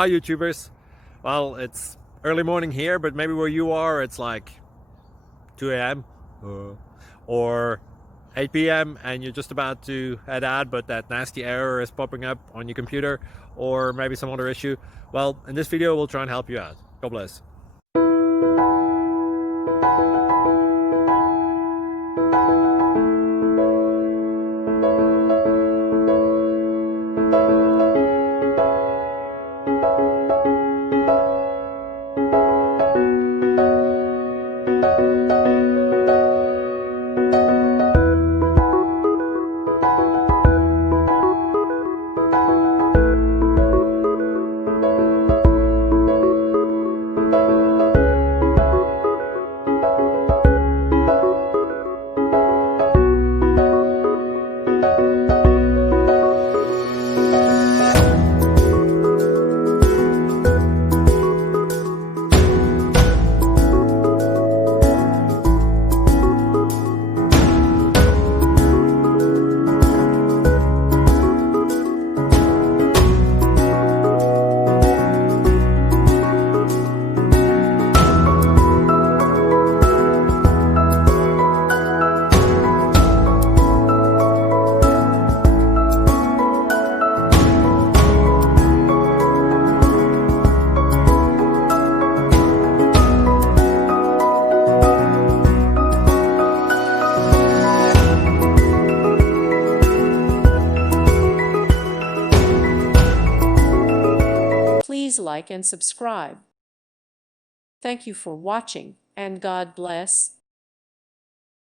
Hi YouTubers. Well, it's early morning here, but maybe where you are it's like 2 a.m. or 8 p.m. and you're just about to head out, but that nasty error is popping up on your computer, or maybe some other issue. Well, in this video we'll try and help you out. God bless. Please like and subscribe. Thank you for watching, and God bless.